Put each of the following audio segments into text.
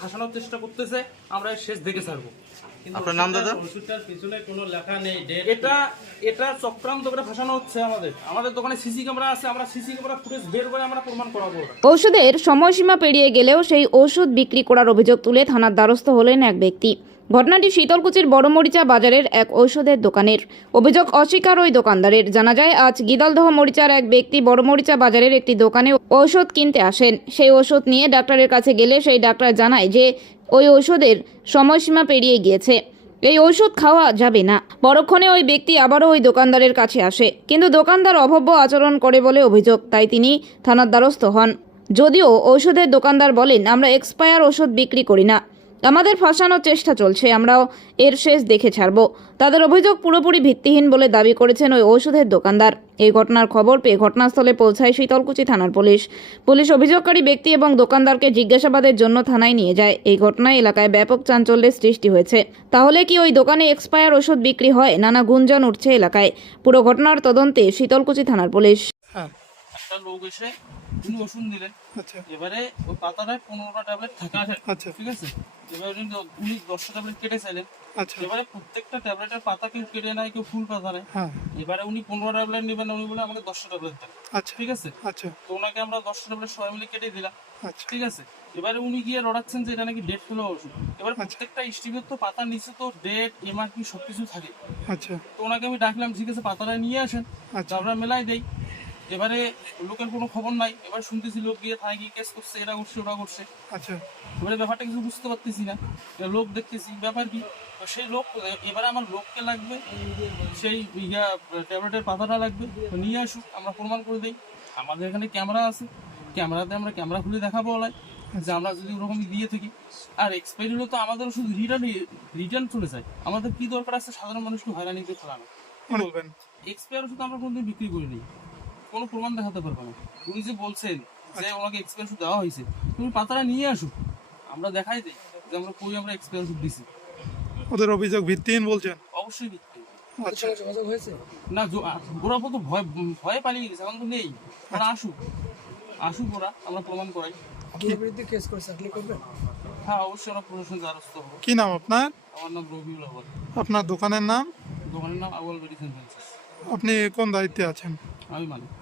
ফাঁসানোর চেষ্টা করতেছে আমরা শেষ দেখে ছাড়বো। আপনার নাম দাদা? ওষুধটার পিছনে কোনো লেখা নেই এটা এটা চক্রান্ত করে ফাঁসানো হচ্ছে আমাদের। আমাদের দোকানে সিসি ক্যামেরা আছে আমরা সিসি ক্যামেরা ফুটেজ বের করে আমরা প্রমাণ করাবো ওটা। ঔষধের সময়সীমা পেরিয়ে গেলেও সেই ওষুধ বিক্রি করার অভিযোগ তুলে থানার দ্বারস্থ হলেন এক ব্যক্তি। ঘটনাটি শীতলকুচির বড়মরিচা বাজারের এক ঔষধের দোকানের। অভিযোগ অস্বীকার ওই দোকানদারের। জানা যায়, আজ গিদালদহ মরিচার এক ব্যক্তি বড়মরিচা বাজারের একটি দোকানে ঔষধ কিনতে আসেন। সেই ওষুধ নিয়ে ডাক্তারের কাছে গেলে সেই ডাক্তার জানায় যে, ওই ঔষধের সময়সীমা পেরিয়ে গিয়েছে। এই ঔষধ খাওয়া যাবে না। পরক্ষণে ওই ব্যক্তি আবারও ওই দোকানদারের কাছে আসে। কিন্তু দোকানদার অভব্য আচরণ করে বলে অভিযোগ, তাই তিনি থানার দ্বারস্থ হন। যদিও ঔষধের দোকানদার বলেন, আমরা এক্সপায়ার ওষুধ বিক্রি করি না। আমাদের ফাঁসানোর চেষ্টা চলছে আমরাও এর শেষ দেখে ছাড়ব। তাদের অভিযোগ পুরোপুরি ভিত্তিহীন বলে দাবি করেছেন ওই ঔষধের দোকানদার। এই ঘটনার খবর পেয়ে ঘটনাস্থলে পৌঁছায় শীতলকুচি থানার পুলিশ। পুলিশ অভিযোগকারী ব্যক্তি এবং দোকানদারকে জিজ্ঞাসাবাদের জন্য থানায় নিয়ে যায়। এই ঘটনায় এলাকায় ব্যাপক চাঞ্চল্যের সৃষ্টি হয়েছে। তাহলে কি ওই দোকানে এক্সপায়ার ওষুধ বিক্রি হয় নানা গুঞ্জন উঠছে এলাকায়? পুরো ঘটনার তদন্তে শীতলকুচি থানার পুলিশ। হ্যাঁ। একটা লোক এসে উনি ওষুধ নিলেন। আচ্ছা। এবারে ওই পাতাটায় পনেরোটা ট্যাবলেট থাকা আছে আচ্ছা। ঠিক আছে? এবারে উনি দশটা ট্যাবলেট কেটে চাইলেন আচ্ছা। এবারে প্রত্যেকটা ট্যাবলেটের পাতা কেউ কেটে নেয় কেউ ফুল পাতা নেয়। হ্যাঁ। এবারে উনি পনেরো ট্যাবলেট নেবেন উনি বলে আমাকে দশটা ট্যাবলেট দেন ঠিক আছে? তো ওনাকে আমরা দশটা ট্যাবলেট সবাই মিলে কেটে দিলাম ঠিক আছে? এবারে উনি গিয়ে রড়াচ্ছেন যে এটা নাকি ডেট ফুল ওষুধ। এবার প্রত্যেকটা স্টিমের তো পাতার নিচে তো ডেট এমআরপি সবকিছু থাকে। আচ্ছা। তো ওনাকে আমি ডাকলাম ঠিক আছে পাতাটা নিয়ে আসেন। আমরা মেলাই দেই। এবারে লোকের কোনো খবর নাই। এবার শুনতেছি লোক গিয়ে থানায় গিয়ে কেস করছে এটা করছে ওটা করছে। আচ্ছা। এবারে ব্যাপারটা কিছু বুঝতে পারতেছি না। লোক দেখতেছি ব্যাপার কি? সেই লোক এবারে আমার লোককে লাগবে সেই ইয়া ট্যাবলেটের পাতাটা লাগবে। তো নিয়ে আসুক আমরা প্রমাণ করে দিই। আমাদের এখানে ক্যামেরা আছে। ক্যামেরাতে আমরা ক্যামেরা খুলে দেখাবো ওলাই যে আমরা যদি ওরকম দিয়ে থাকি। আর এক্সপায়ারি হলে তো আমাদের শুধু রিটার্ন রিটার্ন চলে যায়। আমাদের কি দরকার আছে? সাধারণ মানুষকে হয়রানিতে ফেলানো। বলবেন? এক্সপায়ার ওষুধ আমরা কোনোদিন বিক্রি করিনি কোনো প্রমাণ দেখাতে পারব না। উনি যে বলছেন যে ওনাকে এক্সপায়ার ওষুধ দেওয়া হয়েছে তুমি পাতাটা নিয়ে আসুক আমরা দেখাই দিই যে আমরা কই আমরা এক্সপায়ার ওষুধ দিছি। ওদের অভিযোগ ভিত্তিহীন বলছেন? অবশ্যই ভিত্তি আচ্ছা। না জো- আ- ওরা তো ভয় ভয়ে পালিয়ে গেছে এখন তো নেই। ওরা আসুক। আসুক ওরা আমরা প্রমাণ করাই। আপনার বিরুদ্ধে কেস করছে আপনি করবেন? হ্যাঁ অবশ্যই আমরা প্রশাসন দ্বারস্থ হব। কি নাম আপনার? আমার নাম রবিউল আওয়াল আপনার দোকানের নাম? দোকানের নাম আওয়াল মেডিসিন আপনি কোন দায়িত্বে আছেন? আমি মালিক।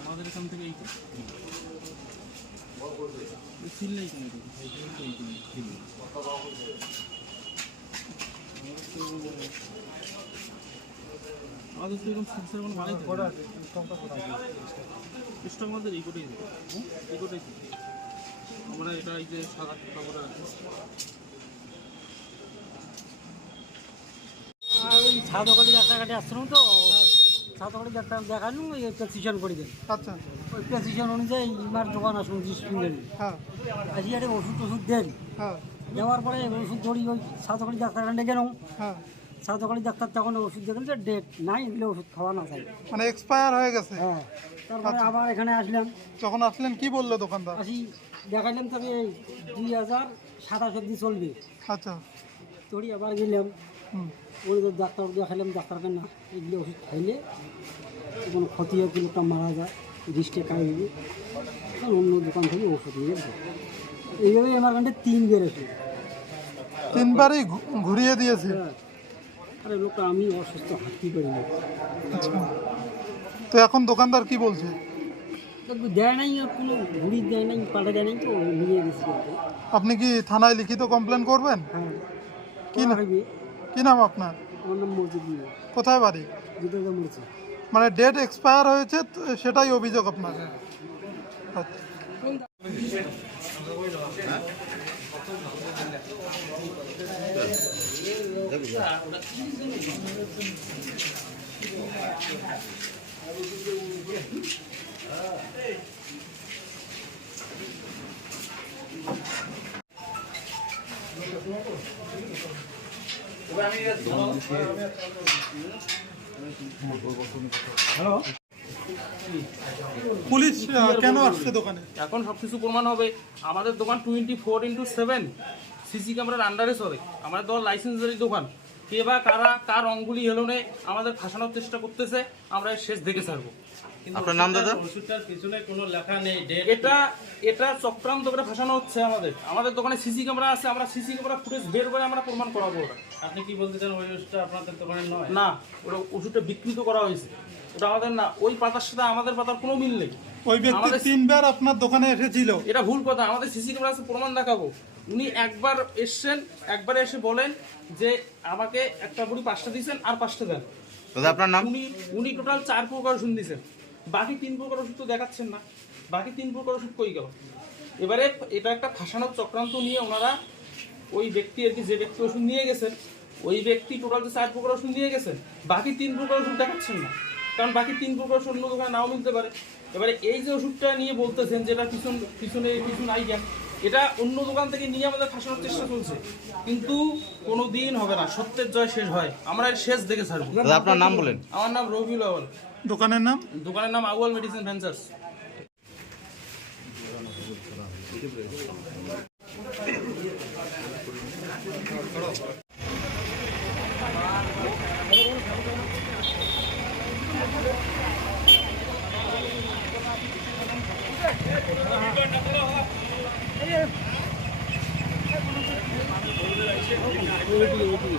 আমাদের এখান থেকে এইটা চিল্লাই কেন আমাদের তো এরকম সেন্সার কোনো মানেই থাকে স্টক আমাদের এই কোটাই। হ্যাঁ? এই কোটাই। আমরা এটা এই যে সাদা কাপড় আছে ওই ছাদকালি রাস্তাঘাটে আসছিলাম তো ছাদকালি ডাক্তার দেখানো ওই প্রেসক্রিপশন করে দেন। আচ্ছা। ওই প্রেসক্রিপশন অনুযায়ী ইমার দোকান আসুন স্টুডেন্ট হ্যাঁ। ওষুধ টষুধ দেন। হ্যাঁ। দেওয়ার পরে ওষুধ ধরি ওই ছাদকালি ডাক্তারখানে গেল হ্যাঁ। ছাদকালি ডাক্তার তখন ওষুধ দেখেন যে ডেট নাই এগুলো ওষুধ খাওয়া না চাই। মানে এক্সপায়ার হয়ে গেছে? হ্যাঁ তারপরে আবার এখানে আসলাম। যখন আসলেন কি বলল দোকানদার? আসি দেখাইলাম তবে এই দুই হাজার সাতাশ অব্দি চলবে। আচ্ছা। তোরই আবার গেলাম। ওই যে ডাক্তার দেখালাম ডাক্তারকে না এগুলো ওষুধ খাইলে কোনো ক্ষতি হোক লোকটা মারা যায় রিস্টে কাটবে তখন অন্য দোকান থেকে ওষুধ নিয়ে এইভাবে আমার কাছে তিন বেড়েছে তিনবারই ঘুরিয়ে দিয়েছে? হ্যাঁ। আরে লোকটা আমি অসুস্থ হাঁটতে পারি না। আচ্ছা। তো এখন দোকানদার কি বলছে? দেয় নাই আর কোনো ঘুড়ি দেয় নাই পাঠা দেয় নাই তো নিয়ে গেছি আপনি কি থানায় লিখিত কমপ্লেন করবেন? হ্যাঁ। কি নাম আপনার? আমার নাম মসজিদ কোথায় বাড়ি? দুটো মরেছে মানে ডেট এক্সপায়ার হয়েছে তো সেটাই অভিযোগ আপনার। আচ্ছা। পুলিশ কেন আসছে দোকানে? এখন সব কিছু প্রমাণ হবে। আমাদের দোকান twenty four into seven CC ক্যামেরার আন্ডারে চলে। আমাদের দোকান লাইসেন্সারি দোকান। কে বা কারা কার অঙ্গুলি হেলনে আমাদের ফাঁসানোর চেষ্টা করতেছে আমরা শেষ দেখে ছাড়বো। আপনার নাম দাদা? ওষুধটার পিছনে কোনো লেখা নেই ডেট এটা এটা চক্রান্ত করে ফাঁসানো হচ্ছে আমাদের। আমাদের দোকানে সিসি ক্যামেরা আছে আমরা সিসি ক্যামেরা ফুটেজ বের করে আমরা প্রমাণ করাবো ওটা। আপনি কি বলতে চান ওই ওষুধটা আপনাদের দোকানে নয়? না ওটা ওষুধটা বিকৃত করা হয়েছে। ওটা আমাদের না ওই পাতার সাথে আমাদের পাতার কোনো মিল নেই। ওই ব্যক্তি তিনবার আপনার দোকানে এসেছিল। এটা ভুল কথা আমাদের সিসি ক্যামেরা আছে প্রমাণ দেখাবো। উনি একবার এসছেন একবার এসে বলেন যে আমাকে একটা বুড়ি পাঁচটা দিয়েছেন আর পাঁচটা দেন। দাদা আপনার নাম? উনি উনি টোটাল চার প্রকার ওষুধ দিয়েছেন। বাকি তিন প্রকার ওষুধ তো দেখাচ্ছেন না। বাকি তিন প্রকার ওষুধ কই গেল? এবারে এটা একটা ফাঁসানোর চক্রান্ত নিয়ে ওনারা ওই ব্যক্তি আর কি যে ব্যক্তি ওষুধ নিয়ে গেছেন ওই ব্যক্তি টোটাল যে চার প্রকার ওষুধ নিয়ে গেছেন বাকি তিন প্রকার ওষুধ দেখাচ্ছেন না। কারণ বাকি তিন প্রকার ওষুধ অন্য দোকানে নাও মিলতে পারে। এবারে এই যে ওষুধটা নিয়ে বলতেছেন যেটা পিছন পিছনে কিছু নাই জ্ঞান এটা অন্য দোকান থেকে নিয়ে আমাদের ফাঁসানোর চেষ্টা চলছে। কিন্তু কোনো দিন হবে না। সত্যের জয় শেষ হয়। আমরা এর শেষ দেখে ছাড়বো। আপনার নাম বলেন। আমার নাম রবিউল আওয়াল দোকানের নাম? দোকানের নাম আউয়াল মেডিসিন ভেঞ্চার্স। Улыбни, улыбни.